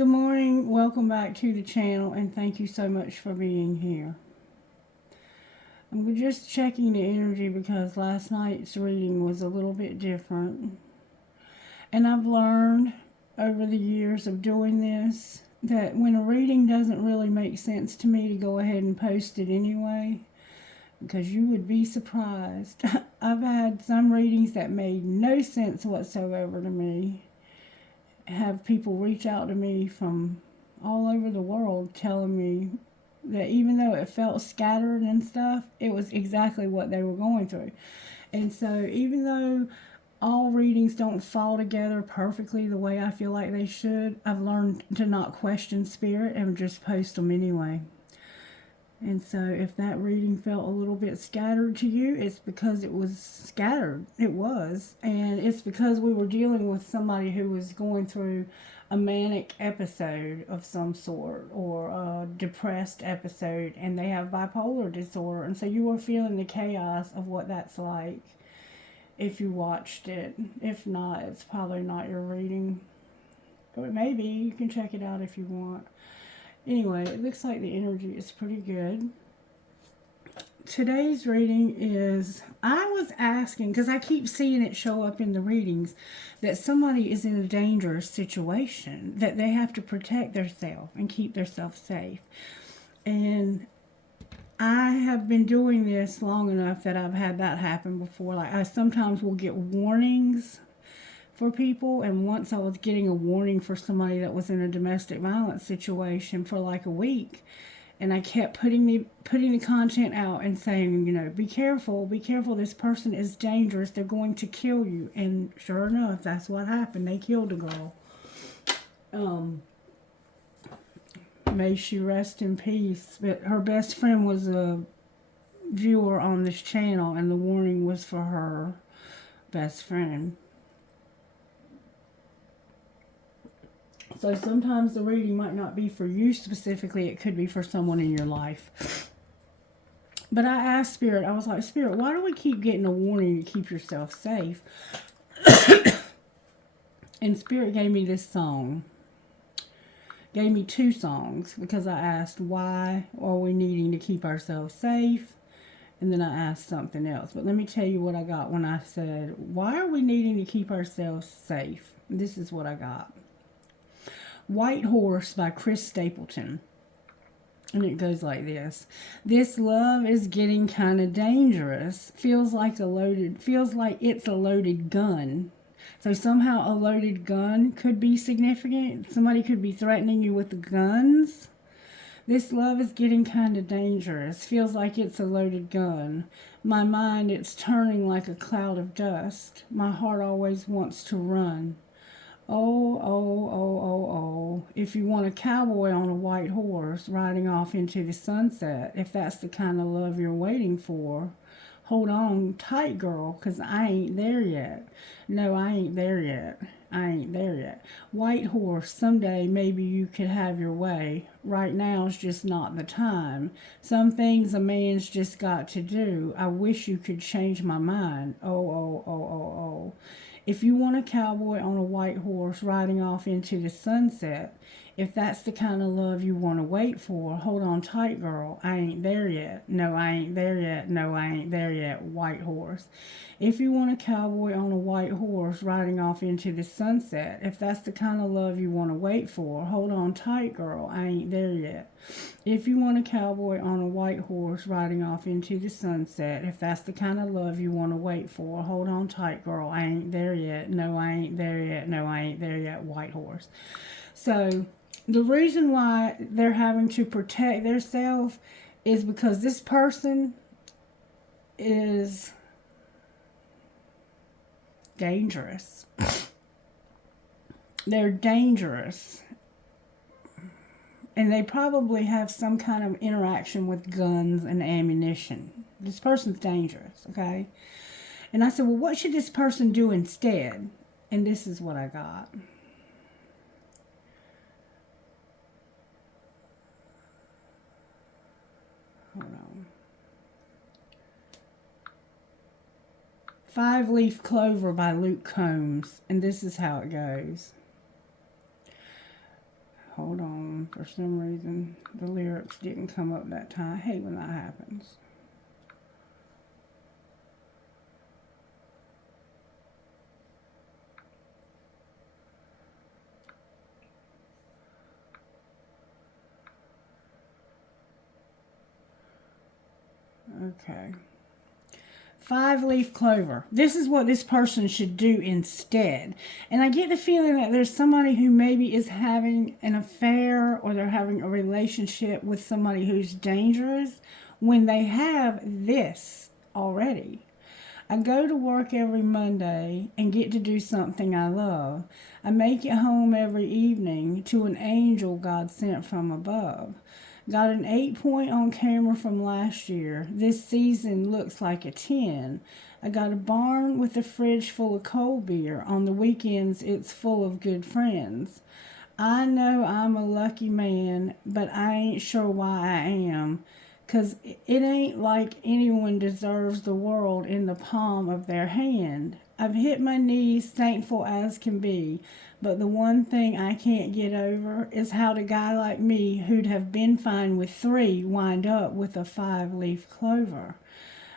Good morning, welcome back to the channel, and thank you so much for being here. I'm just checking the energy because last night's reading was a little bit different. And I've learned over the years of doing this that when a reading doesn't really make sense to me, to go ahead and post it anyway, because you would be surprised. I've had some readings that made no sense whatsoever to me. Have people reach out to me from all over the world telling me that even though it felt scattered and stuff, it was exactly what they were going through. And so even though all readings don't fall together perfectly the way I feel like they should, I've learned to not question spirit and just post them anyway. And so if that reading felt a little bit scattered to you, it's because it was scattered. It was. And it's because we were dealing with somebody who was going through a manic episode of some sort, or a depressed episode, and they have bipolar disorder. And so you were feeling the chaos of what that's like if you watched it. If not, it's probably not your reading. But maybe you can check it out if you want. Anyway, it looks like the energy is pretty good. Today's reading is, I was asking, because I keep seeing it show up in the readings, that somebody is in a dangerous situation, that they have to protect themselves and keep themselves safe. And I have been doing this long enough that I've had that happen before. Like, I sometimes will get warnings for people, and once I was getting a warning for somebody that was in a domestic violence situation for like a week, and I kept putting the content out and saying, be careful, this person is dangerous, they're going to kill you. And sure enough, that's what happened. They killed a girl. May she rest in peace. But her best friend was a viewer on this channel, and the warning was for her best friend. So sometimes the reading might not be for you specifically. It could be for someone in your life. But I asked Spirit, I was like, Spirit, why do we keep getting a warning to keep yourself safe? And Spirit gave me this song. Gave me two songs, because I asked, why are we needing to keep ourselves safe? And then I asked something else. But let me tell you what I got when I said, why are we needing to keep ourselves safe? This is what I got. White Horse by Chris Stapleton. And it goes like this. This love is getting kind of dangerous. Feels like it's a loaded gun. So somehow a loaded gun could be significant. Somebody could be threatening you with the guns. This love is getting kind of dangerous. Feels like it's a loaded gun. My mind, it's turning like a cloud of dust. My heart always wants to run. Oh, oh, oh, oh, oh. If you want a cowboy on a white horse riding off into the sunset, if that's the kind of love you're waiting for, hold on tight, girl, because I ain't there yet. No, I ain't there yet. I ain't there yet. White horse, someday maybe you could have your way. Right now's just not the time. Some things a man's just got to do. I wish you could change my mind. Oh, oh, oh, oh, oh. If you want a cowboy on a white horse riding off into the sunset, if that's the kind of love you want to wait for, hold on tight, girl. I ain't there yet. No, I ain't there yet. No, I ain't there yet. White horse. If you want a cowboy on a white horse riding off into the sunset, if that's the kind of love you want to wait for, hold on tight, girl. I ain't there yet. If you want a cowboy on a white horse riding off into the sunset, if that's the kind of love you want to wait for, hold on tight, girl. I ain't there yet. No, I ain't there yet. No, I ain't there yet. White horse. So the reason why they're having to protect themselves is because this person is dangerous. They're dangerous. And they probably have some kind of interaction with guns and ammunition. This person's dangerous, okay? And I said, well, what should this person do instead? And this is what I got. Hold on. 5-Leaf Clover by Luke Combs. And this is how it goes. hold on. For some reason, the lyrics didn't come up that time. I hate when that happens. Okay. 5-leaf clover. This is what this person should do instead. And I get the feeling that there's somebody who maybe is having an affair or they're having a relationship with somebody who's dangerous when they have this already. I go to work every Monday and get to do something I love. I make it home every evening to an angel God sent from above. Got an 8-point on camera from last year. This season looks like a 10. I got a barn with a fridge full of cold beer. On the weekends, it's full of good friends. I know I'm a lucky man, but I ain't sure why I am. 'Cause it ain't like anyone deserves the world in the palm of their hand. I've hit my knees, thankful as can be. But the one thing I can't get over is how a guy like me, who'd have been fine with 3, wind up with a 5-leaf clover.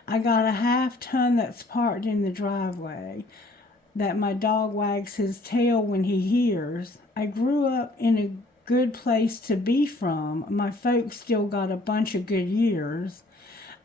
I got a half-ton that's parked in the driveway that my dog wags his tail when he hears. I grew up in a good place to be from. My folks still got a bunch of good years.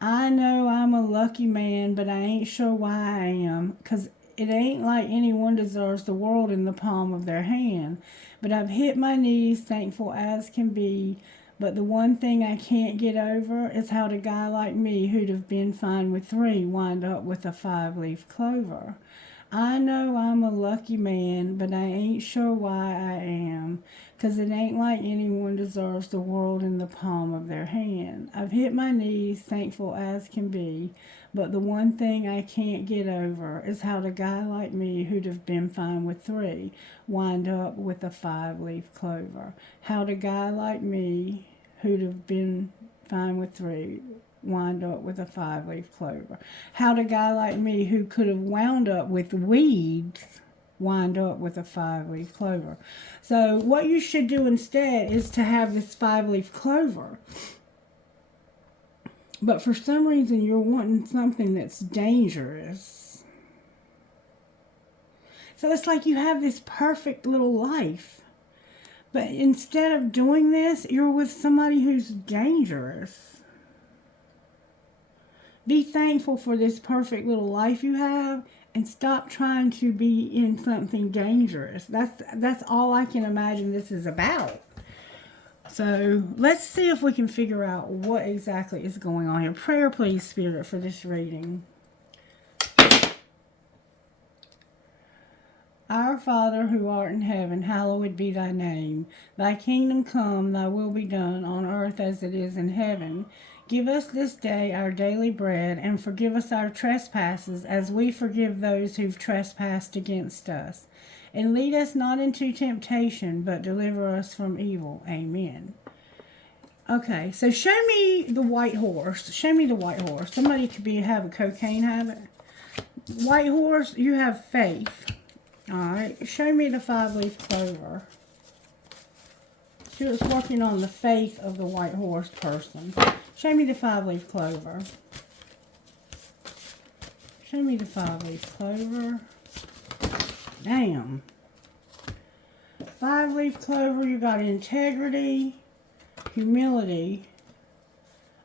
I know I'm a lucky man, but I ain't sure why I am, 'cause it ain't like anyone deserves the world in the palm of their hand. But I've hit my knees, thankful as can be. But the one thing I can't get over is how a guy like me, who'd have been fine with 3, wind up with a 5-leaf clover. I know I'm a lucky man, but I ain't sure why I am, 'cause it ain't like anyone deserves the world in the palm of their hand. I've hit my knees, thankful as can be, but the one thing I can't get over is how a guy like me, who'd have been fine with 3, wind up with a 5-leaf clover. How a guy like me, who'd have been fine with 3, wind up with a 5-leaf clover. How'd a guy like me, who could have wound up with weeds, wind up with a 5-leaf clover? So what you should do instead is to have this 5-leaf clover. But for some reason you're wanting something that's dangerous. So it's like you have this perfect little life. But instead of doing this, you're with somebody who's dangerous. Be thankful for this perfect little life you have and stop trying to be in something dangerous. That's all I can imagine this is about. So let's see if we can figure out what exactly is going on here. Prayer, please, Spirit, for this reading. Our Father, who art in heaven, hallowed be thy name. Thy kingdom come, thy will be done on earth as it is in heaven. Give us this day our daily bread, and forgive us our trespasses as we forgive those who've trespassed against us. And lead us not into temptation, but deliver us from evil. Amen. Okay, so show me the white horse. Show me the white horse. Somebody could have a cocaine habit. White horse, you have faith. All right, show me the 5-leaf clover. Spirit's working on the faith of the white horse person. Show me the 5-leaf clover. Show me the 5-leaf clover. Damn. 5-leaf clover, you got integrity, humility,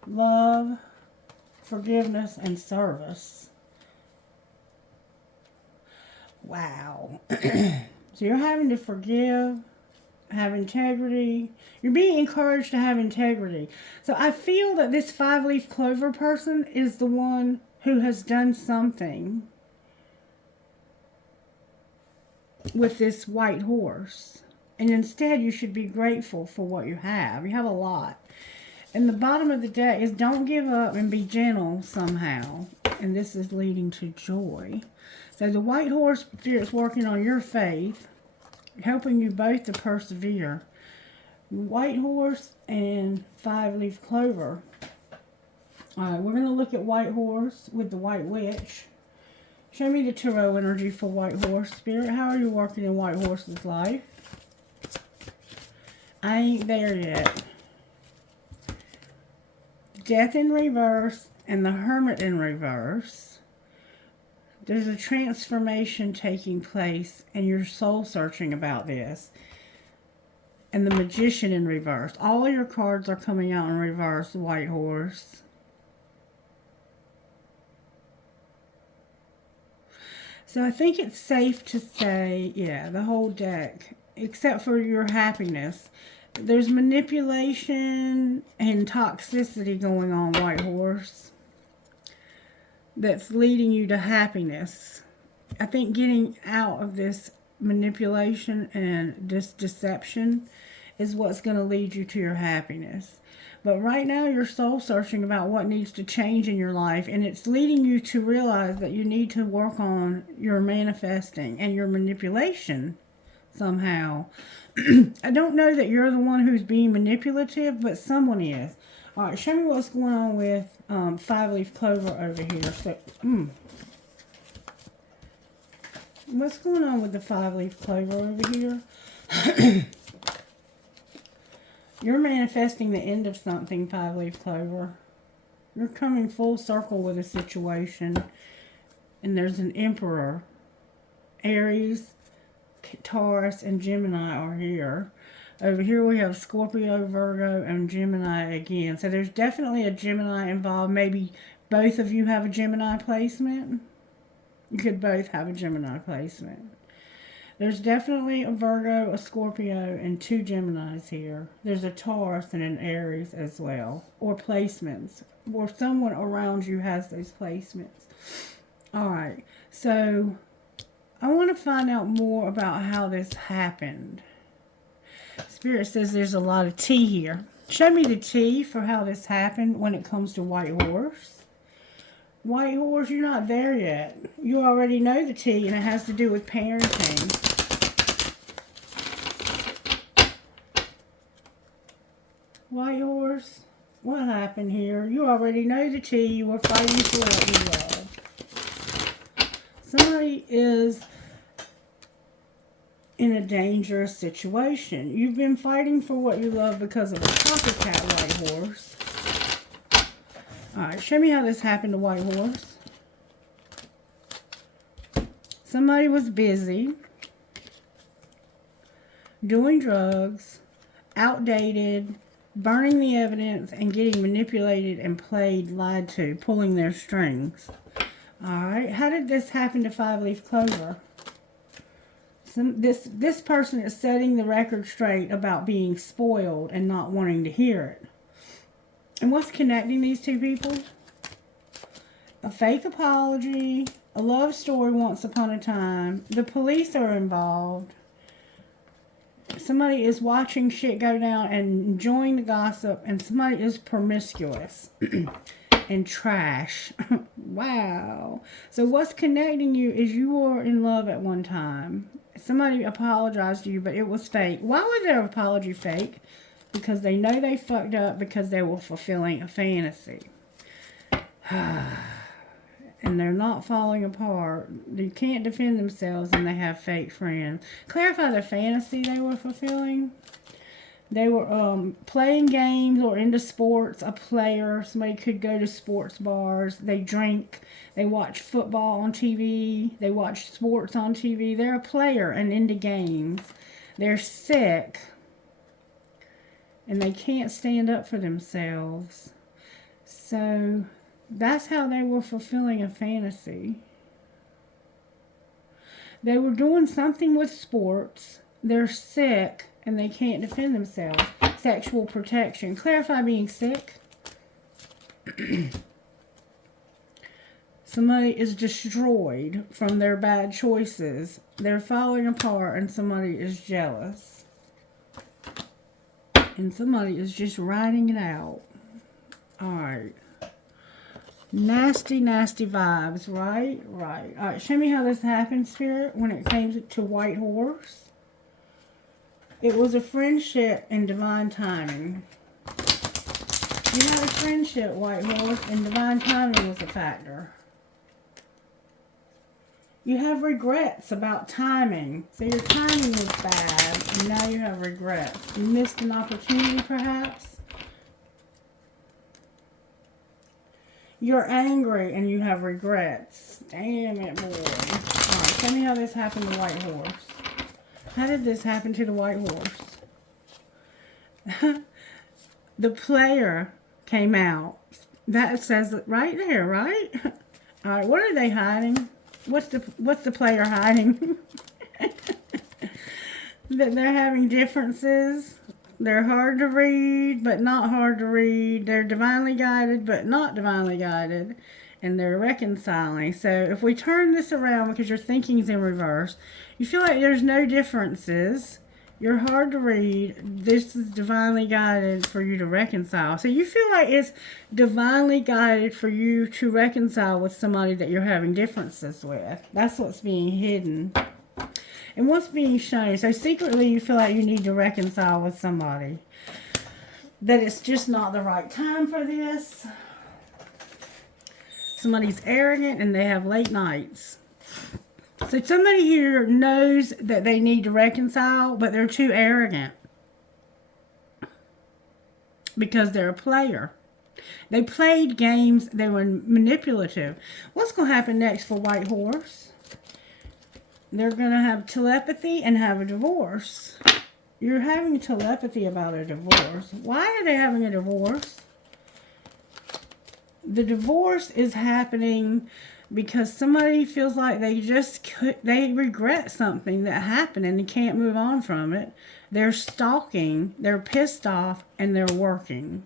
love, forgiveness, and service. Wow. So you're having to forgive, have integrity. You're being encouraged to have integrity. So I feel that this 5-leaf clover person is the one who has done something with this white horse. And instead you should be grateful for what you have. You have a lot. And the bottom of the deck is don't give up and be gentle somehow. And this is leading to joy. So the white horse Spirit's working on your faith, helping you both to persevere. White horse and 5-leaf clover. Alright, we're going to look at white horse with the white witch. Show me the tarot energy for white horse. Spirit, how are you working in white horse's life? I ain't there yet. Death in reverse and the Hermit in reverse. There's a transformation taking place and you're soul searching about this. And the Magician in reverse. All of your cards are coming out in reverse, White Horse. So I think it's safe to say, yeah, the whole deck, except for your happiness. There's manipulation and toxicity going on, White Horse, that's leading you to happiness. I think getting out of this manipulation and this deception is what's going to lead you to your happiness. But right now you're soul searching about what needs to change in your life, and it's leading you to realize that you need to work on your manifesting and your manipulation somehow. I don't know that you're the one who's being manipulative, but someone is. All right, show me what's going on with 5-leaf clover over here. So, what's going on with the 5-leaf clover over here? You're manifesting the end of something, 5-leaf clover. You're coming full circle with a situation. And there's an Emperor. Aries, Taurus, and Gemini are here. Over here we have Scorpio, Virgo, and Gemini again. So there's definitely a Gemini involved. Maybe both of you have a Gemini placement. You could both have a Gemini placement. There's definitely a Virgo, a Scorpio, and 2 Geminis here. There's a Taurus and an Aries as well. Or placements. Or someone around you has those placements. Alright, so I want to find out more about how this happened. Spirit says there's a lot of tea here. Show me the tea for how this happened when it comes to White Horse. White Horse, you're not there yet. You already know the tea, and it has to do with parenting. White Horse, what happened here? You already know the tea. You were fighting for what you love. Somebody is in a dangerous situation. You've been fighting for what you love because of a copycat, White Horse. Alright, show me how this happened to White Horse. Somebody was busy doing drugs, outdated, burning the evidence, and getting manipulated and played, lied to, pulling their strings. Alright, how did this happen to 5-leaf clover? This person is setting the record straight about being spoiled and not wanting to hear it. And what's connecting these two people? A fake apology, a love story once upon a time. The police are involved. Somebody is watching shit go down and enjoying the gossip, and somebody is promiscuous and trash. Wow. So what's connecting you is you were in love at one time. Somebody apologized to you, but it was fake. Why was their apology fake? Because they know they fucked up because they were fulfilling a fantasy. And they're not falling apart. They can't defend themselves and they have fake friends. Clarify the fantasy they were fulfilling. They were playing games or into sports. A player. Somebody could go to sports bars. They drink. They watch football on TV. They watch sports on TV. They're a player and into games. They're sick. And they can't stand up for themselves. So that's how they were fulfilling a fantasy. They were doing something with sports. They're sick and they can't defend themselves. Sexual protection. Clarify being sick. Somebody is destroyed from their bad choices. They're falling apart and somebody is jealous. And somebody is just writing it out. Alright. Nasty, nasty vibes, right? Right. Alright, show me how this happened, Spirit, when it came to White Horse. It was a friendship and divine timing. You had a friendship, White Horse, and divine timing was a factor. You have regrets about timing. So your timing was bad, and now you have regrets. You missed an opportunity, perhaps. You're angry, and you have regrets. Damn it, boy. Alright, tell me how this happened to White Horse. How did this happen to the White Horse? The player came out. That says it right there, right? Alright, what are they hiding? What's the player hiding? That they're having differences. They're hard to read, but not hard to read. They're divinely guided, but not divinely guided. And they're reconciling. So if we turn this around, because your thinking's in reverse, you feel like there's no differences. You're hard to read. This is divinely guided for you to reconcile. So you feel like it's divinely guided for you to reconcile with somebody that you're having differences with. That's what's being hidden. And what's being shown. So secretly you feel like you need to reconcile with somebody. That it's just not the right time for this. Somebody's arrogant and they have late nights. So somebody here knows that they need to reconcile, but they're too arrogant. Because they're a player. They played games, they were manipulative. What's going to happen next for White Horse? They're going to have telepathy and have a divorce. You're having telepathy about a divorce. Why are they having a divorce? The divorce is happening because somebody feels like they regret something that happened and they can't move on from it. They're stalking, they're pissed off, and they're working.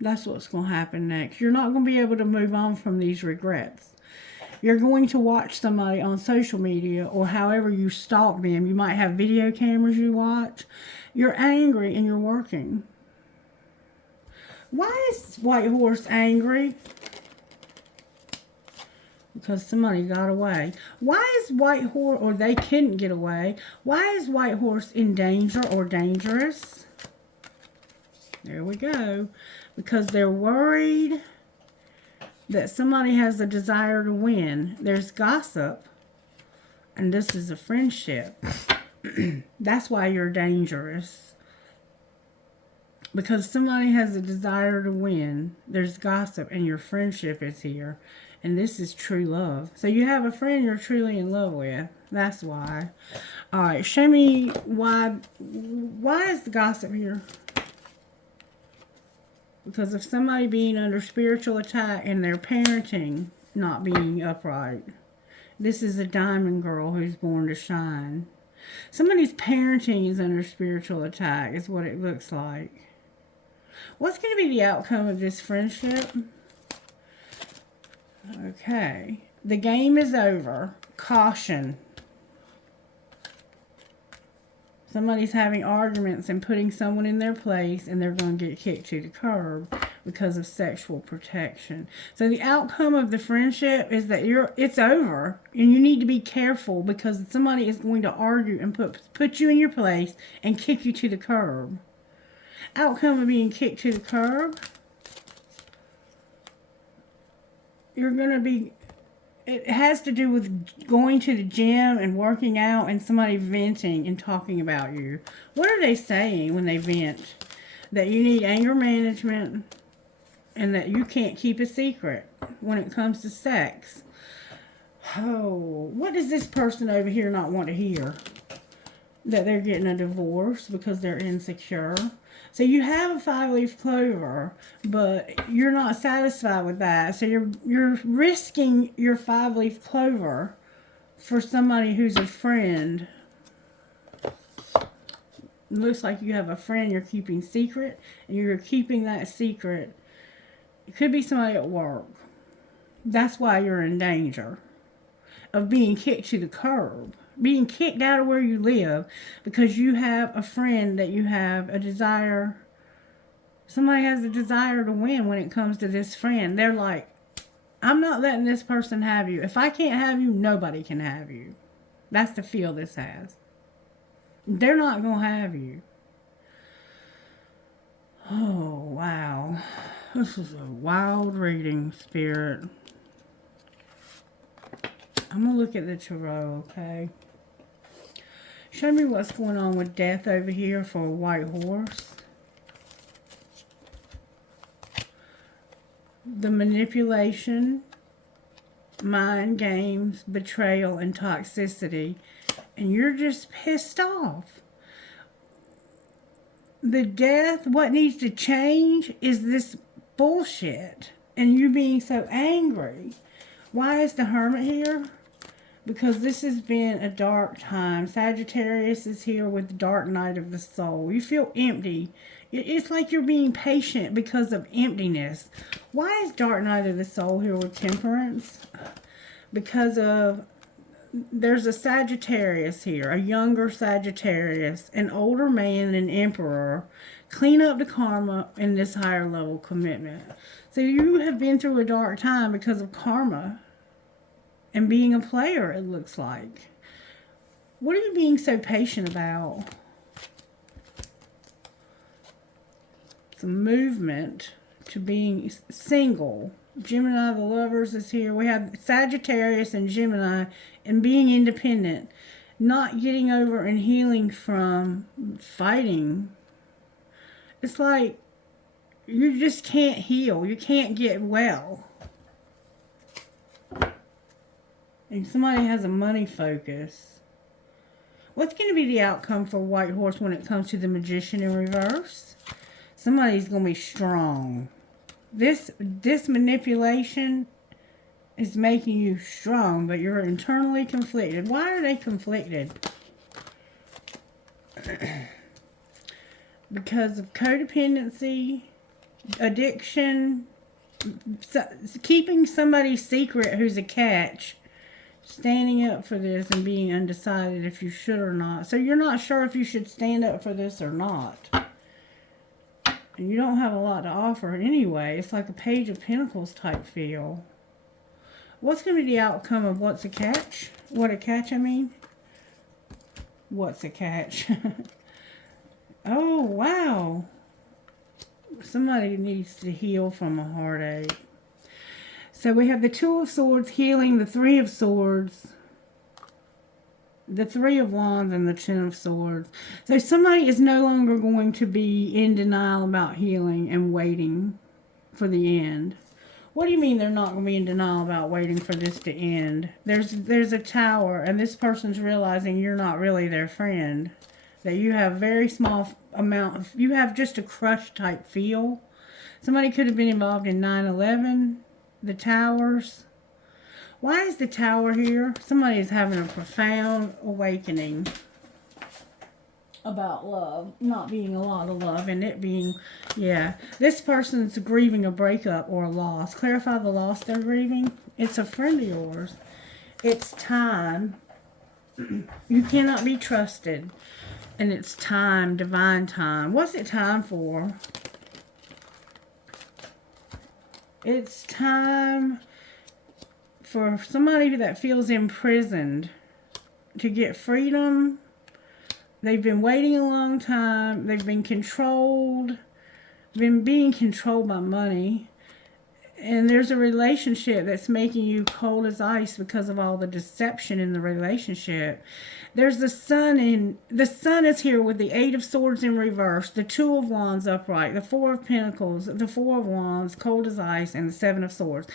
That's what's going to happen next. You're not going to be able to move on from these regrets. You're going to watch somebody on social media or however you stalk them. You might have video cameras you watch. You're angry and you're working. Why is White Horse angry? Because somebody got away. Why is White Horse, or they couldn't get away, why is White Horse in danger or dangerous? There we go. Because they're worried that somebody has a desire to win. There's gossip. And this is a friendship. That's why you're dangerous. Because somebody has a desire to win. There's gossip and your friendship is here. And this is true love. So you have a friend you're truly in love with. That's why. Alright, show me why is the gossip here? Because of somebody being under spiritual attack and their parenting not being upright. This is a diamond girl who's born to shine. Somebody's parenting is under spiritual attack is what it looks like. What's going to be the outcome of this friendship? Okay. The game is over. Caution. Somebody's having arguments and putting someone in their place and they're going to get kicked to the curb because of sexual protection. So the outcome of the friendship is that it's over and you need to be careful because somebody is going to argue and put you in your place and kick you to the curb. Outcome of being kicked to the curb. You're going to be... It has to do with going to the gym and working out and somebody venting and talking about you. What are they saying when they vent? That you need anger management and that you can't keep a secret when it comes to sex. Oh, what does this person over here not want to hear? That they're getting a divorce because they're insecure. So you have a 5-leaf clover, but you're not satisfied with that. So you're risking your 5-leaf clover for somebody who's a friend. It looks like you have a friend you're keeping secret, and you're keeping that secret. It could be somebody at work. That's why you're in danger of being kicked to the curb. Being kicked out of where you live because you have a friend that you have a desire. Somebody has a desire to win when it comes to this friend. They're like, I'm not letting this person have you. If I can't have you, nobody can have you. That's the feel this has. They're not going to have you. Oh, wow. This is a wild reading, Spirit. I'm going to look at the tarot, okay? Show me what's going on with death over here for a white horse. The manipulation, mind games, betrayal, and toxicity. And you're just pissed off. The death, what needs to change is this bullshit. And you being so angry. Why is the Hermit here? Because this has been a dark time. Sagittarius is here with the dark night of the soul. You feel empty. It's like you're being patient because of emptiness. Why is dark night of the soul here with Temperance? Because of, there's a Sagittarius here, a younger Sagittarius, an older man, an emperor. Clean up the karma in this higher level commitment. So you have been through a dark time because of karma. And being a player, it looks like. What are you being so patient about? Some movement to being single. Gemini, the Lovers, is here. We have Sagittarius and Gemini, and being independent. Not getting over and healing from fighting. It's like you just can't heal. You can't get well. And somebody has a money focus. What's going to be the outcome for White Horse when it comes to the Magician in reverse? Somebody's going to be strong. This manipulation is making you strong, but you're internally conflicted. Why are they conflicted? Because of codependency, addiction, keeping somebody's secret who's a catch. Standing up for this and being undecided if you should or not. So you're not sure if you should stand up for this or not. And you don't have a lot to offer anyway. It's like a Page of Pentacles type feel. What's going to be the outcome of what's a catch? What a catch, I mean? What's a catch? Oh, wow. Somebody needs to heal from a heartache. So we have the Two of Swords healing, the Three of Swords, the Three of Wands, and the Ten of Swords. So somebody is no longer going to be in denial about healing and waiting for the end. What do you mean they're not going to be in denial about waiting for this to end? There's a Tower, and this person's realizing you're not really their friend. That you have very small amount of, you have just a crush type feel. Somebody could have been involved in 9/11. The Towers. Why is the Tower here? Somebody is having a profound awakening about love. Not being a lot of love and it being, yeah. This person's grieving a breakup or a loss. Clarify the loss they're grieving. It's a friend of yours. It's time. You cannot be trusted. And it's time, divine time. What's it time for? It's time for somebody that feels imprisoned to get freedom. They've been waiting a long time. They've been controlled. Been being controlled by money. And there's a relationship that's making you cold as ice because of all the deception in the relationship. There's the Sun the Sun is here with the Eight of Swords in reverse, the Two of Wands upright, the Four of Pentacles, the Four of Wands, cold as ice, and the Seven of Swords.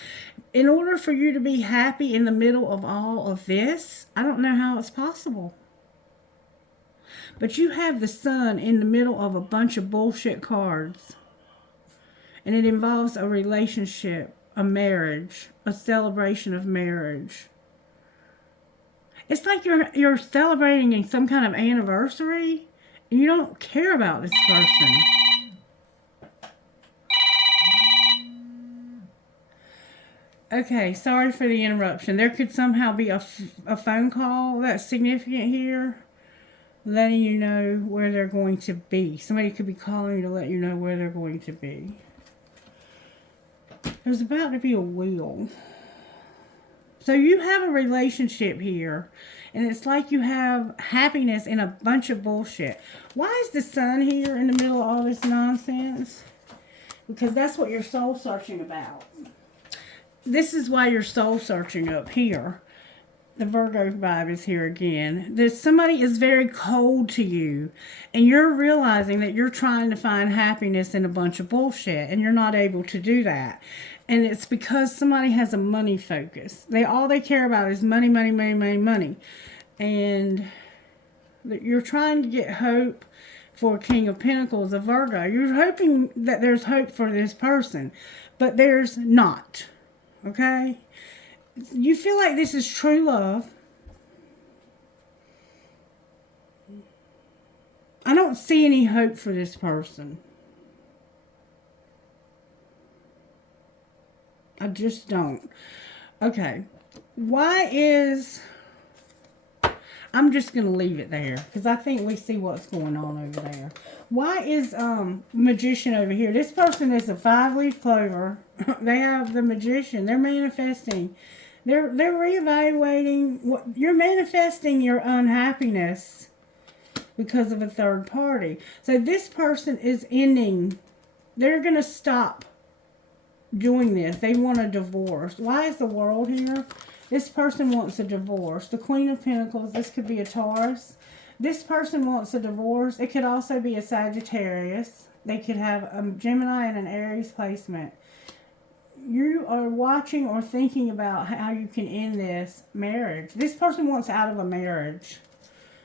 In order for you to be happy in the middle of all of this, I don't know how it's possible. But you have the Sun in the middle of a bunch of bullshit cards. And it involves a relationship, a marriage, a celebration of marriage. It's like you're celebrating some kind of anniversary and you don't care about this person. Okay, sorry for the interruption. There could somehow be a phone call that's significant here, letting you know where they're going to be. Somebody could be calling you to let you know where they're going to be. There's about to be a wheel. So you have a relationship here. And it's like you have happiness in a bunch of bullshit. Why is the sun here in the middle of all this nonsense? Because that's what you're soul searching about. This is why you're soul searching up here. The Virgo vibe is here again. There's somebody is very cold to you, and you're realizing that you're trying to find happiness in a bunch of bullshit, and you're not able to do that. And it's because somebody has a money focus. All they care about is money, money, money, money, money. And you're trying to get hope for King of Pentacles, a Virgo. You're hoping that there's hope for this person, but there's not. Okay? You feel like this is true love. I don't see any hope for this person. I just don't. Okay. Why is... I'm just going to leave it there because I think we see what's going on over there. Why is Magician over here? This person is a 5-leaf clover. They have the Magician. They're manifesting. They're reevaluating. You're manifesting your unhappiness because of a third party. So this person is ending. They're going to stop doing this. They want a divorce. Why is the World here? This person wants a divorce. The Queen of Pentacles, this could be a Taurus. This person wants a divorce. It could also be a Sagittarius. They could have a Gemini and an Aries placement. You are watching or thinking about how you can end this marriage. This person wants out of a marriage.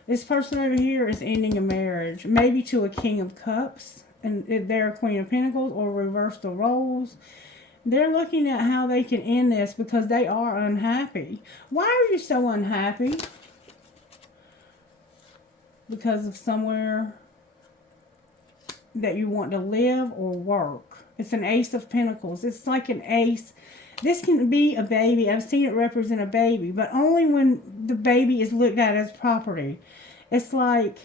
This person over here is ending a marriage. Maybe to a King of Cups. And they're a Queen of Pentacles or reverse the roles. They're looking at how they can end this because they are unhappy. Why are you so unhappy? Because of somewhere that you want to live or work. It's an Ace of Pentacles. It's like an ace. This can be a baby. I've seen it represent a baby, but only when the baby is looked at as property. It's like...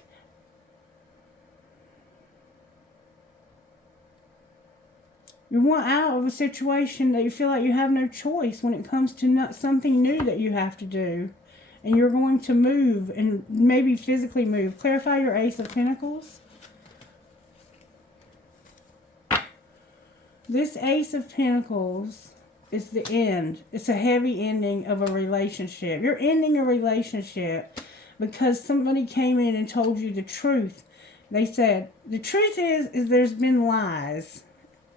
you want out of a situation that you feel like you have no choice when it comes to something new that you have to do. And you're going to move and maybe physically move. Clarify your Ace of Pentacles. This Ace of Pentacles is the end. It's a heavy ending of a relationship. You're ending a relationship because somebody came in and told you the truth. They said, the truth is there's been lies.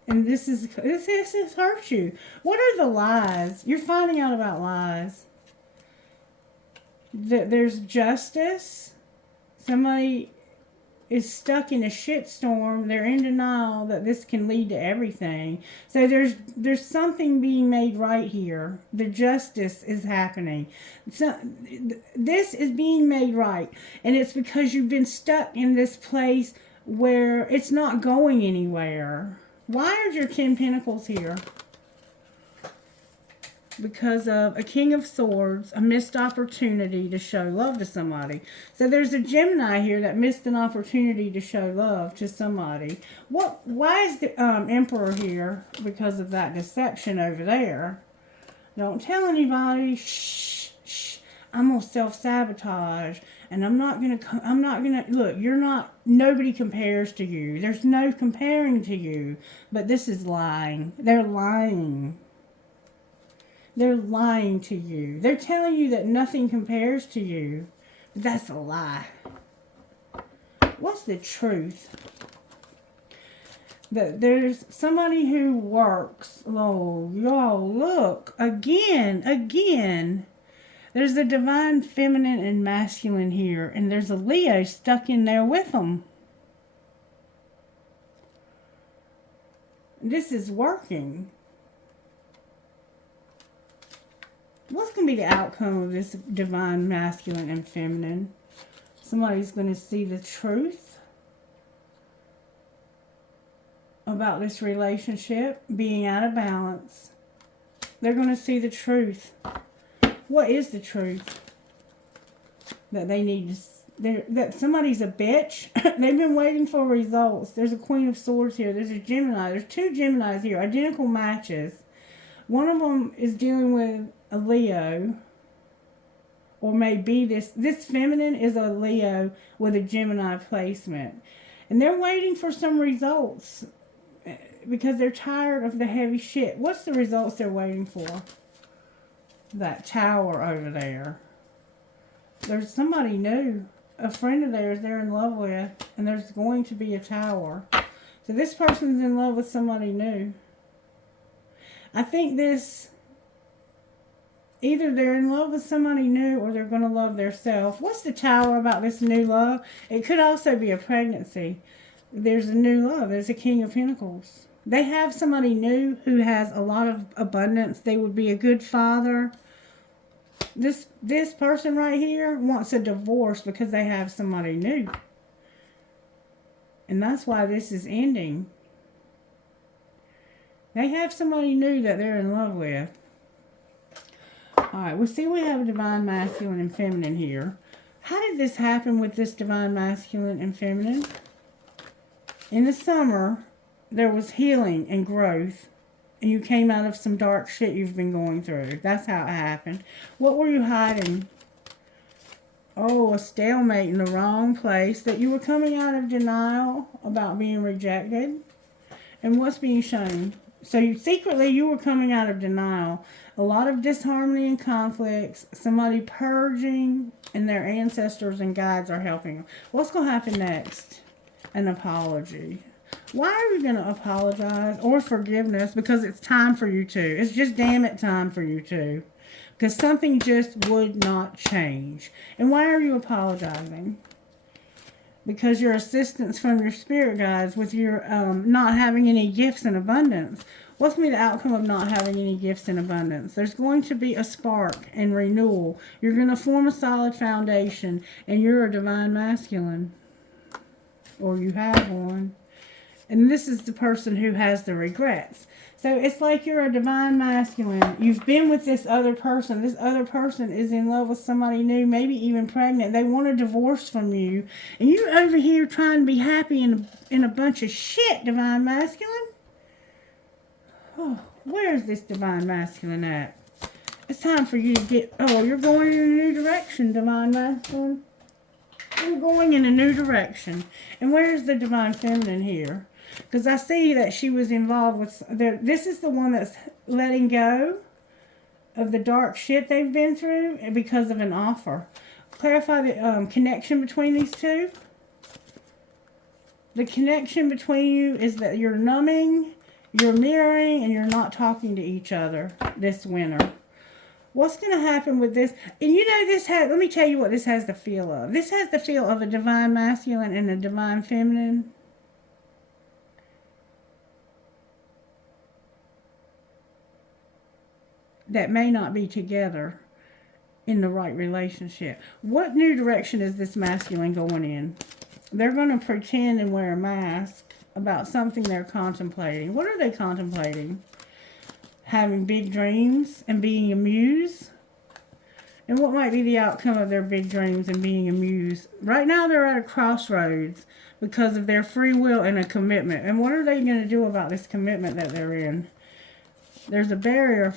And this has hurt you. What are the lies? You're finding out about lies. That there's justice. Somebody is stuck in a shitstorm. They're in denial that this can lead to everything. So there's something being made right here. The justice is happening. So this is being made right. And it's because you've been stuck in this place where it's not going anywhere. Why are your 10 Pentacles here? Because of a King of Swords, a missed opportunity to show love to somebody. So there's a Gemini here that missed an opportunity to show love to somebody. Why is the Emperor here? Because of that deception over there. Don't tell anybody. Shh, shh. I'm going to self-sabotage. And I'm not going to, look, nobody compares to you. There's no comparing to you. But this is lying. They're lying. They're lying to you. They're telling you that nothing compares to you. But that's a lie. What's the truth? That there's somebody who works. Oh, y'all, look. Again. There's the divine feminine and masculine here. And there's a Leo stuck in there with them. This is working. What's going to be the outcome of this divine masculine and feminine? Somebody's going to see the truth about this relationship being out of balance. They're going to see the truth. What is the truth? That they need to... that somebody's a bitch. They've been waiting for results. There's a Queen of Swords here. There's a Gemini. There's two Geminis here. Identical matches. One of them is dealing with a Leo. or maybe this feminine is a Leo with a Gemini placement. And they're waiting for some results because they're tired of the heavy shit. What's the results they're waiting for? That tower over there. There's somebody new. A friend of theirs they're in love with, and there's going to be a tower. So this person's in love with somebody new. I think this, either they're in love with somebody new or they're going to love theirself. What's the tower about this new love? It could also be a pregnancy. There's a new love. There's a King of Pentacles. They have somebody new who has a lot of abundance. They would be a good father. This person right here wants a divorce because they have somebody new. And that's why this is ending. They have somebody new that they're in love with. Alright, well, see, we have a divine masculine and feminine here. How did this happen with this divine masculine and feminine? In the summer, there was healing and growth. And you came out of some dark shit you've been going through. That's how it happened. What were you hiding? Oh, a stalemate in the wrong place. That you were coming out of denial about being rejected. And what's being shown? So secretly you were coming out of denial. A lot of disharmony and conflicts. Somebody purging. And their ancestors and guides are helping them. What's going to happen next? An apology. Why are you going to apologize or forgiveness? Because it's time for you to. It's just damn it time for you to. Because something just would not change. And why are you apologizing? Because your assistance from your spirit guides with your not having any gifts in abundance. What's going to be the outcome of not having any gifts in abundance? There's going to be a spark and renewal. You're going to form a solid foundation. And you're a divine masculine. Or you have one. And this is the person who has the regrets. So it's like you're a divine masculine. You've been with this other person. This other person is in love with somebody new, maybe even pregnant. They want a divorce from you. And you're over here trying to be happy in a bunch of shit, divine masculine. Oh, where's this divine masculine at? It's time for you to get... Oh, you're going in a new direction, divine masculine. You're going in a new direction. And where's the divine feminine here? Because I see that she was involved with... This is the one that's letting go of the dark shit they've been through because of an offer. Clarify the connection between these two. The connection between you is that you're numbing, you're mirroring, and you're not talking to each other this winter. What's going to happen with this? And you know, this has... Let me tell you what this has the feel of. This has the feel of a divine masculine and a divine feminine. That may not be together in the right relationship. What new direction is this masculine going in? They're going to pretend and wear a mask about something they're contemplating. What are they contemplating? Having big dreams and being amused? And what might be the outcome of their big dreams and being amused? Right now they're at a crossroads because of their free will and a commitment. And what are they going to do about this commitment that they're in? There's a barrier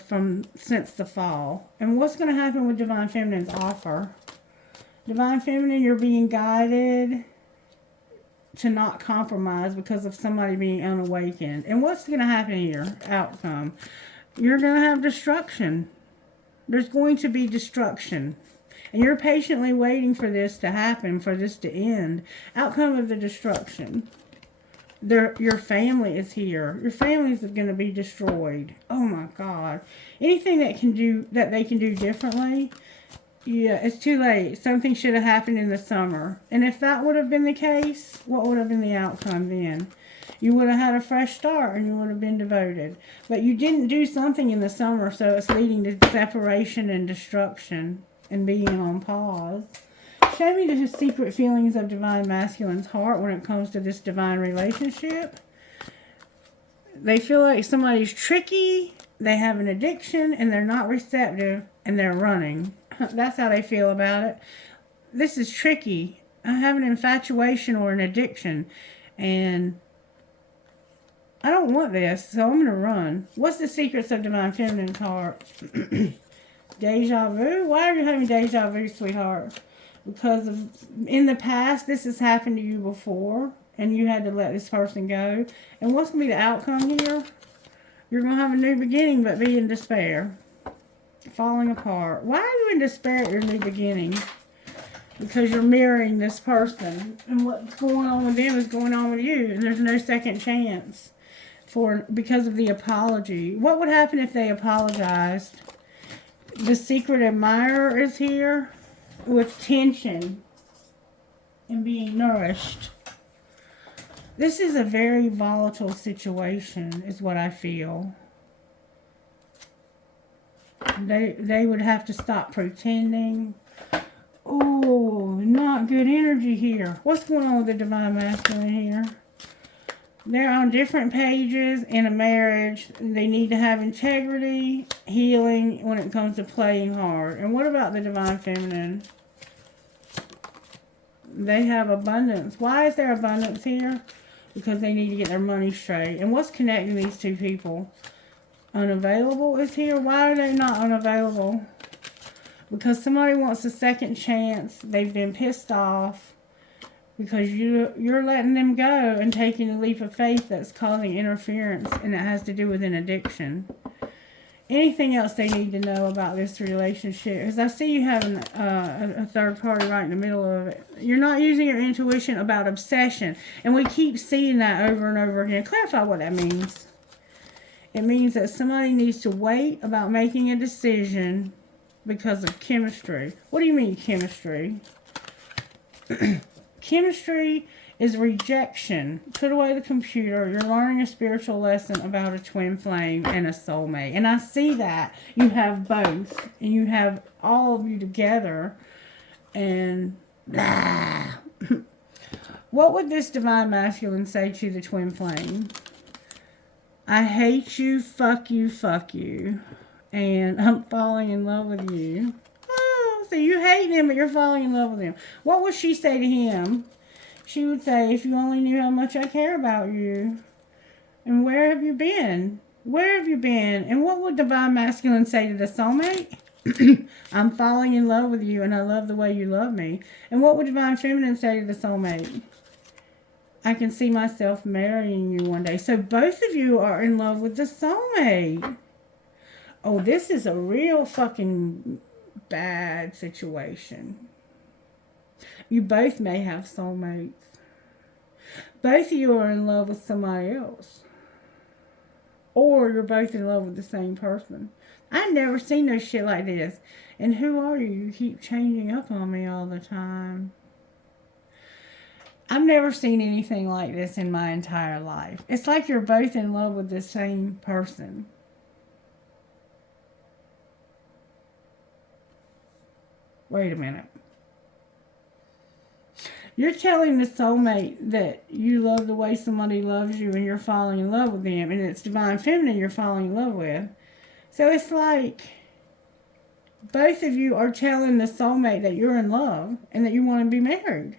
since the fall. And what's going to happen with Divine Feminine's offer? Divine Feminine, you're being guided to not compromise because of somebody being unawakened. And what's going to happen here? Outcome. You're going to have destruction. There's going to be destruction. And you're patiently waiting for this to happen, for this to end. Outcome of the destruction. Your family is here. Your family is going to be destroyed. Oh my God. Anything that they can do differently, yeah, it's too late. Something should have happened in the summer. And if that would have been the case, what would have been the outcome then? You would have had a fresh start and you would have been devoted. But you didn't do something in the summer, so it's leading to separation and destruction and being on pause. Show me the secret feelings of Divine Masculine's heart when it comes to this divine relationship. They feel like somebody's tricky, they have an addiction, and they're not receptive, and they're running. That's how they feel about it. This is tricky. I have an infatuation or an addiction, and I don't want this, so I'm going to run. What's the secrets of Divine Feminine's heart? Deja vu? Why are you having deja vu, sweetheart? Because of in the past, this has happened to you before, and you had to let this person go. And what's going to be the outcome here? You're going to have a new beginning, but be in despair. Falling apart. Why are you in despair at your new beginning? Because you're mirroring this person, and what's going on with them is going on with you, and there's no second chance because of the apology. What would happen if they apologized? The secret admirer is here with tension and being nourished. This is a very volatile situation, is what I feel. They would have to stop pretending. Oh, not good energy here. What's going on with the Divine Masculine here? They're on different pages in a marriage. They need to have integrity, healing when it comes to playing hard. And what about the Divine Feminine? They have abundance. Why is there abundance here? Because they need to get their money straight. And what's connecting these two people? Unavailable is here. Why are they not unavailable? Because somebody wants a second chance. They've been pissed off because you're letting them go and taking a leap of faith that's causing interference, and it has to do with an addiction. Anything else they need to know about this relationship? Because I see you having a third party right in the middle of it. You're not using your intuition about obsession, and we keep seeing that over and over again. Clarify what that means. It means that somebody needs to wait about making a decision because of chemistry. What do you mean chemistry? Chemistry is rejection. Put away the computer. You're learning a spiritual lesson about a twin flame and a soulmate. And I see that. You have both. And you have all of you together. And what would this Divine Masculine say to the twin flame? I hate you, fuck you, and I'm falling in love with you. Oh, so you hate him, but you're falling in love with him. What would she say to him? She would say, if you only knew how much I care about you. And where have you been? Where have you been? And what would Divine Masculine say to the soulmate? I'm falling in love with you, and I love the way you love me. And what would Divine Feminine say to the soulmate? I can see myself marrying you one day. So both of you are in love with the soulmate. Oh, this is a real fucking bad situation. You both may have soulmates. Both of you are in love with somebody else. Or you're both in love with the same person. I've never seen no shit like this. And who are you? You keep changing up on me all the time. I've never seen anything like this in my entire life. It's like you're both in love with the same person. Wait a minute. You're telling the soulmate that you love the way somebody loves you and you're falling in love with them, and it's Divine Feminine you're falling in love with. So it's like both of you are telling the soulmate that you're in love and that you want to be married.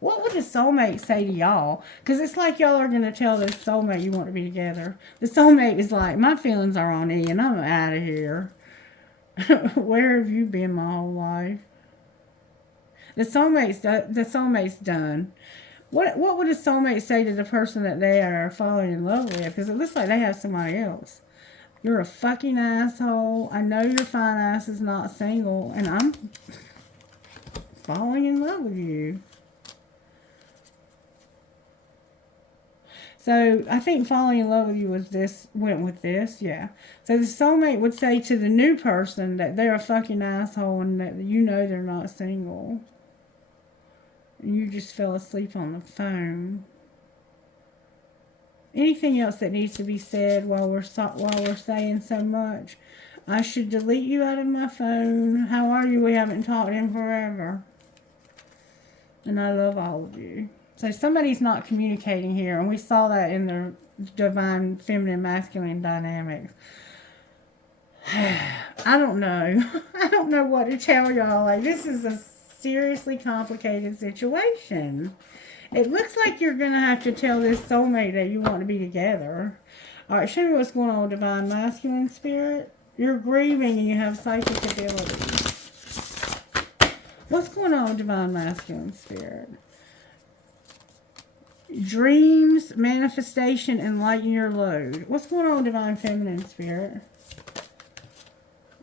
What would the soulmate say to y'all? Because it's like y'all are going to tell this soulmate you want to be together. The soulmate is like, my feelings are on E and I'm out of here. Where have you been my whole life? The soulmate's done. What would a soulmate say to the person that they are falling in love with? Because it looks like they have somebody else. You're a fucking asshole. I know your fine ass is not single, and I'm falling in love with you. So I think falling in love with you went with this, yeah. So the soulmate would say to the new person that they're a fucking asshole and that you know they're not single. And you just fell asleep on the phone. Anything else that needs to be said while we're saying so much? I should delete you out of my phone. How are you? We haven't talked in forever. And I love all of you. So somebody's not communicating here, and we saw that in the Divine Feminine Masculine dynamics. I don't know. I don't know what to tell y'all. Like, this is a seriously complicated situation. It looks like you're going to have to tell this soulmate that you want to be together. All right, show me what's going on with Divine Masculine Spirit. You're grieving and you have psychic abilities. What's going on with Divine Masculine Spirit? Dreams, manifestation, and lighten your load. What's going on with Divine Feminine Spirit?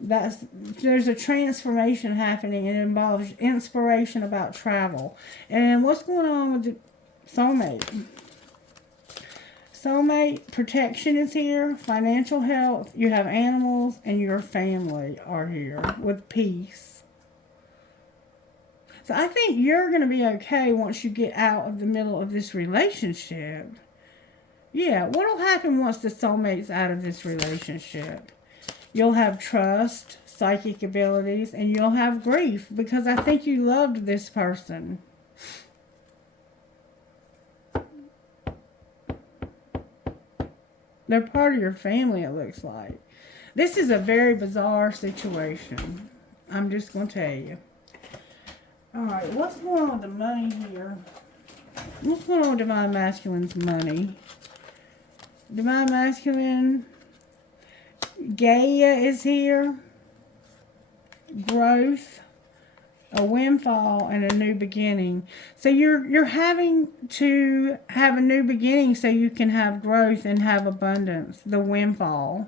There's a transformation happening. It involves inspiration about travel. And what's going on with the soulmate? Soulmate, protection is here, financial health, you have animals, and your family are here with peace. So I think you're going to be okay once you get out of the middle of this relationship. Yeah, what will happen once the soulmate's out of this relationship? You'll have trust, psychic abilities, and you'll have grief because I think you loved this person. They're part of your family, it looks like. This is a very bizarre situation. I'm just going to tell you. Alright, what's going on with the money here? What's going on with Divine Masculine's money? Divine Masculine, Gaia is here. Growth, a windfall, and a new beginning. So you're having to have a new beginning so you can have growth and have abundance. The windfall.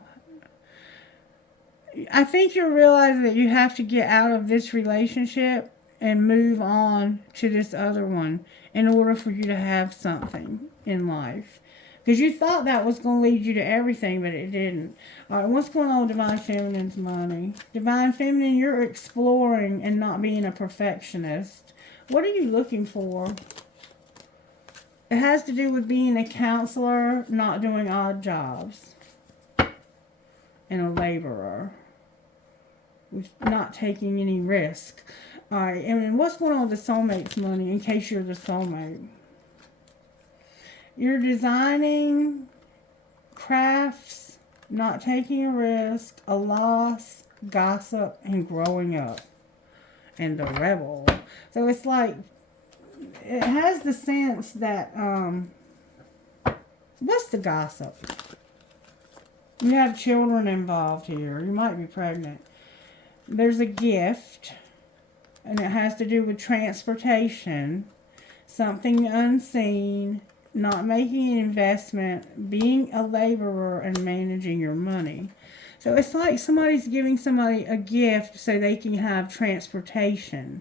I think you're realizing that you have to get out of this relationship and move on to this other one in order for you to have something in life. Because you thought that was going to lead you to everything, but it didn't. All right, what's going on with Divine Feminine's money? Divine Feminine, you're exploring and not being a perfectionist. What are you looking for? It has to do with being a counselor, not doing odd jobs. And a laborer. With not taking any risk. All right, and what's going on with the soulmate's money in case you're the soulmate? You're designing, crafts, not taking a risk, a loss, gossip, and growing up. And the rebel. So it's like, it has the sense that, what's the gossip? You have children involved here. You might be pregnant. There's a gift, and it has to do with transportation, something unseen, not making an investment, being a laborer, and managing your money. So it's like somebody's giving somebody a gift so they can have transportation.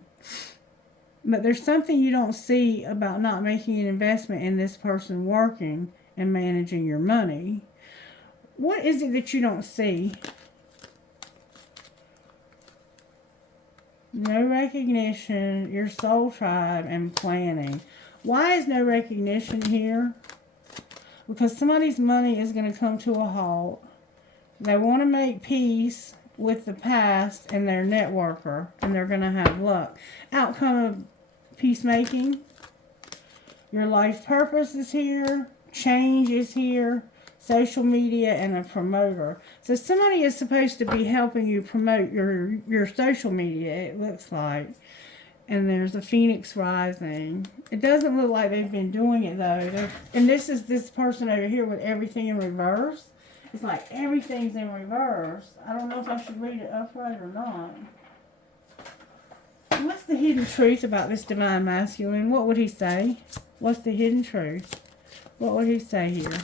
But there's something you don't see about not making an investment in this person working and managing your money. What is it that you don't see? No recognition, your soul tribe, and planning. Why is no recognition here? Because somebody's money is going to come to a halt. They want to make peace with the past and their networker, and they're going to have luck. Outcome of peacemaking. Your life purpose is here. Change is here. Social media and a promoter. So somebody is supposed to be helping you promote your social media, it looks like. And there's a phoenix rising. It doesn't look like they've been doing it though. And this is this person over here with everything in reverse. It's like everything's in reverse. I don't know if I should read it upright or not. What's the hidden truth about this Divine Masculine? What would he say? What's the hidden truth? What would he say here?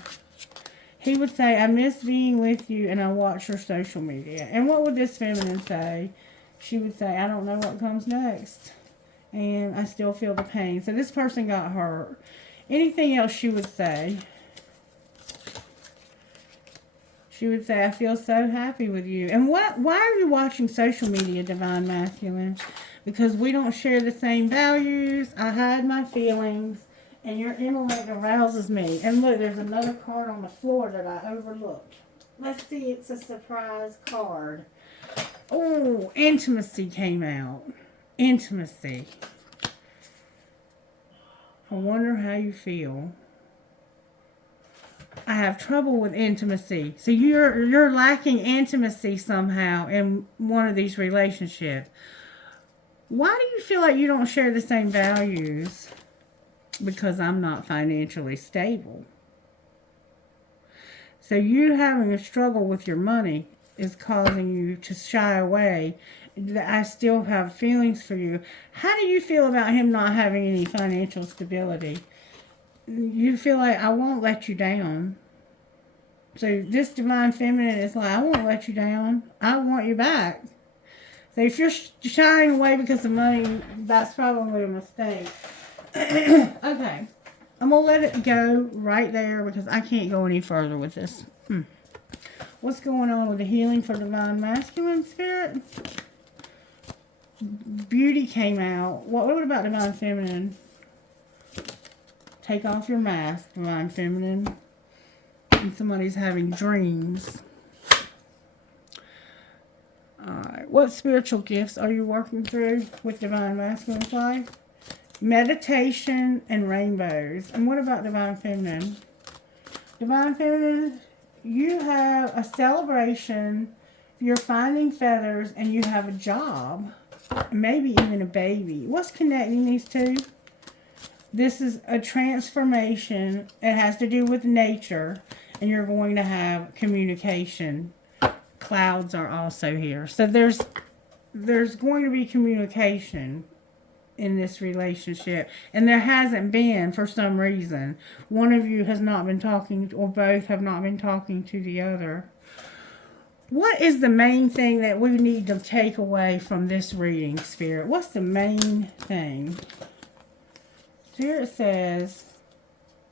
He would say, I miss being with you and I watch your social media. And what would this feminine say? She would say, I don't know what comes next. And I still feel the pain. So this person got hurt. Anything else she would say? She would say, I feel so happy with you. And why are you watching social media, Divine Masculine? Because we don't share the same values. I hide my feelings. And your intellect arouses me. And look, there's another card on the floor that I overlooked. Let's see, it's a surprise card. Oh, intimacy came out. Intimacy. I wonder how you feel. I have trouble with intimacy. So you're lacking intimacy somehow in one of these relationships. Why do you feel like you don't share the same values? Because I'm not financially stable. So you having a struggle with your money is causing you to shy away. I still have feelings for you. How do you feel about him not having any financial stability? You feel like, I won't let you down. So this divine feminine is like, I won't let you down. I want you back. So if you're shying away because of money, that's probably a mistake. Okay. I'm going to let it go right there because I can't go any further with this. What's going on with the healing for divine masculine spirit? Beauty came out. What about divine feminine? Take off your mask, divine feminine. And somebody's having dreams. Alright, what spiritual gifts are you working through with divine masculine's life? Meditation and rainbows. And what about divine feminine? Divine feminine, you have a celebration, you're finding feathers, and you have a job. Maybe even a baby. What's connecting these two? This is a transformation. It has to do with nature, and you're going to have communication. Clouds are also here. So there's going to be communication in this relationship, and there hasn't been for some reason. One of you has not been talking, or both have not been talking to the other. What is the main thing that we need to take away from this reading, Spirit? What's the main thing? Spirit says,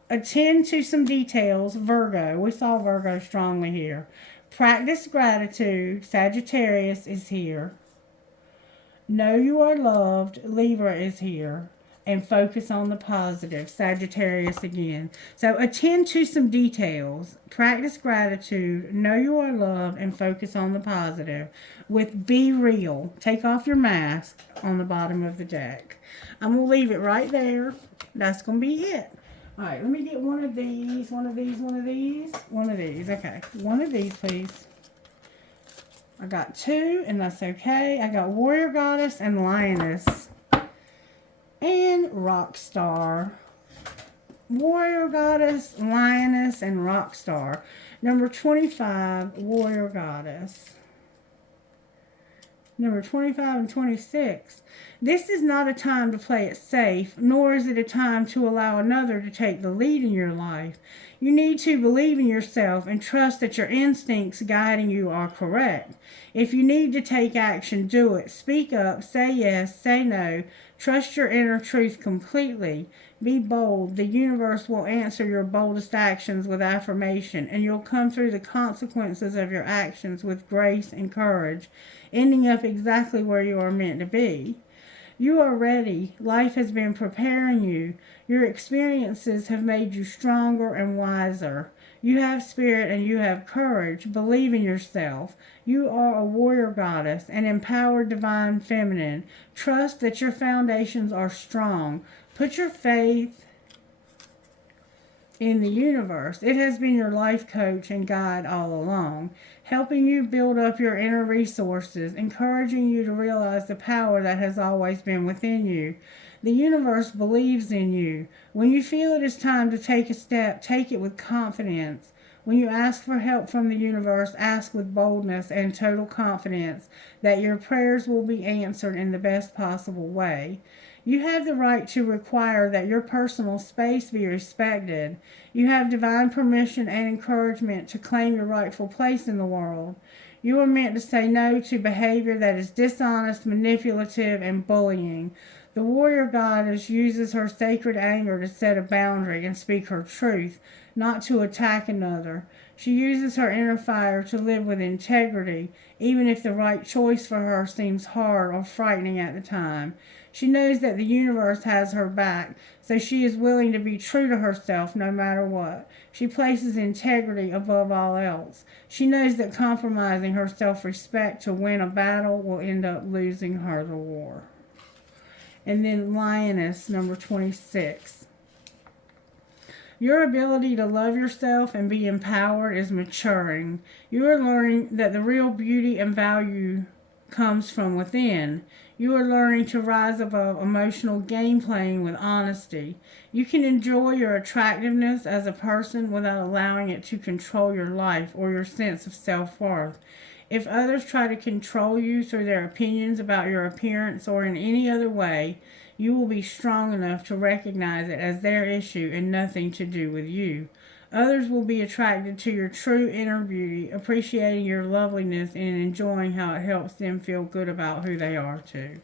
attend to some details, Virgo. We saw Virgo strongly here. Practice gratitude, Sagittarius is here. Know you are loved, Libra is here. And focus on the positive, Sagittarius again. So attend to some details, practice gratitude, know you are loved, and focus on the positive. With be real, take off your mask on the bottom of the deck. I'm going to leave it right there. That's going to be it. All right, let me get one of these, one of these. Okay, one of these, please. I got two, and that's okay. I got Warrior Goddess and Lioness. And Rock Star. Warrior Goddess, Lioness, and Rock Star. Number 25, Warrior Goddess. Number 25 and 26. This is not a time to play it safe, nor is it a time to allow another to take the lead in your life. You need to believe in yourself and trust that your instincts guiding you are correct. If you need to take action, do it. Speak up, say yes, say no. Trust your inner truth completely. Be bold. The universe will answer your boldest actions with affirmation, and you'll come through the consequences of your actions with grace and courage, ending up exactly where you are meant to be. You are ready. Life has been preparing you. Your experiences have made you stronger and wiser. You have spirit and you have courage. Believe in yourself. You are a warrior goddess, an empowered divine feminine. Trust that your foundations are strong. Put your faith in the universe. It has been your life coach and guide all along, helping you build up your inner resources, encouraging you to realize the power that has always been within you. The universe believes in you. When you feel it is time to take a step, take it with confidence. When you ask for help from the universe, ask with boldness and total confidence that your prayers will be answered in the best possible way. You have the right to require that your personal space be respected. You have divine permission and encouragement to claim your rightful place in the world. You are meant to say no to behavior that is dishonest, manipulative, and bullying. The warrior goddess uses her sacred anger to set a boundary and speak her truth, not to attack another. She uses her inner fire to live with integrity, even if the right choice for her seems hard or frightening at the time. She knows that the universe has her back, so she is willing to be true to herself no matter what. She places integrity above all else. She knows that compromising her self-respect to win a battle will end up losing her the war. And then Lioness, number 26. Your ability to love yourself and be empowered is maturing. You are learning that the real beauty and value comes from within. You are learning to rise above emotional game playing with honesty. You can enjoy your attractiveness as a person without allowing it to control your life or your sense of self-worth. If others try to control you through their opinions about your appearance or in any other way, you will be strong enough to recognize it as their issue and nothing to do with you. Others will be attracted to your true inner beauty, appreciating your loveliness and enjoying how it helps them feel good about who they are too.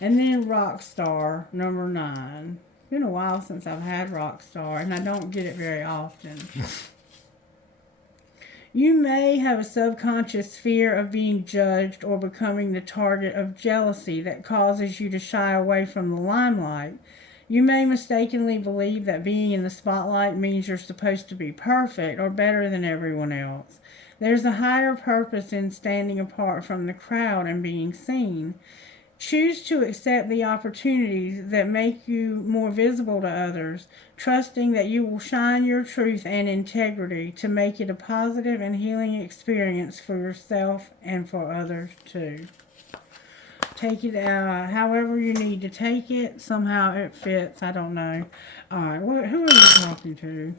And then rock star, number 9. It's been a while since I've had rock star, and I don't get it very often. You may have a subconscious fear of being judged or becoming the target of jealousy that causes you to shy away from the limelight. You may mistakenly believe that being in the spotlight means you're supposed to be perfect or better than everyone else. There's a higher purpose in standing apart from the crowd and being seen. Choose to accept the opportunities that make you more visible to others, trusting that you will shine your truth and integrity to make it a positive and healing experience for yourself and for others too. Take it however you need to take it. Somehow it fits. I don't know. All right. Who are you talking to?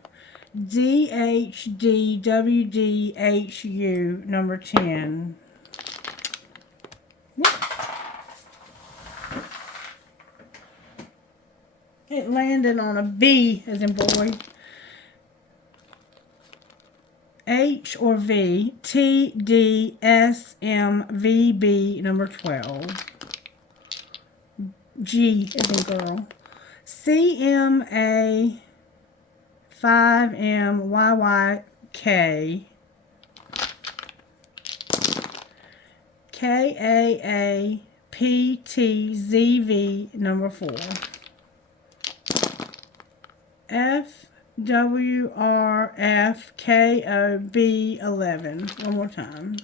DHDWDHU, number 10. It landed on a B as in boy. H or V, T, D, S, M, V, B, number 12. G as in girl. C, M, A, 5, M, Y, Y, K. K, A, P, T, Z, V, number 4. F, W, R, F, K, O, B, 11. One more time.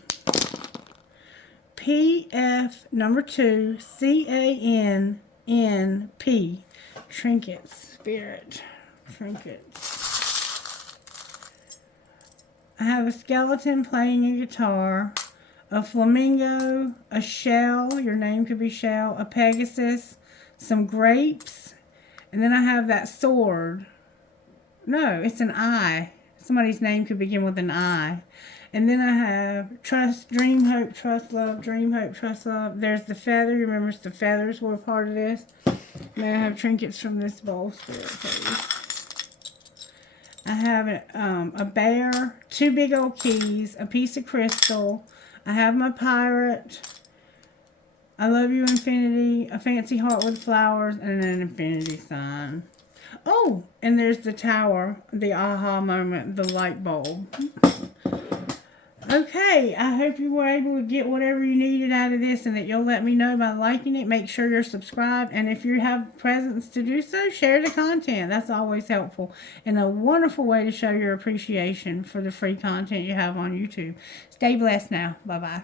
P, F, number 2, C, A, N, N, P. Trinkets, spirit, trinkets. I have a skeleton playing a guitar, a flamingo, a shell, your name could be Shell, a Pegasus, some grapes, and then I have that sword. No, it's an I. Somebody's name could begin with an I. And then I have trust, dream, hope, trust, love, dream, hope, trust, love. There's the feather. You remember the feathers were a part of this. May I have trinkets from this bowl, Spirit, please. I have a bear, 2 big old keys, a piece of crystal. I have my pirate. I love you, infinity, a fancy heart with flowers, and an infinity sign. Oh, and there's the tower, the aha moment, the light bulb. Okay, I hope you were able to get whatever you needed out of this and that you'll let me know by liking it. Make sure you're subscribed, and if you have presence to do so, share the content. That's always helpful and a wonderful way to show your appreciation for the free content you have on YouTube. Stay blessed now. Bye-bye.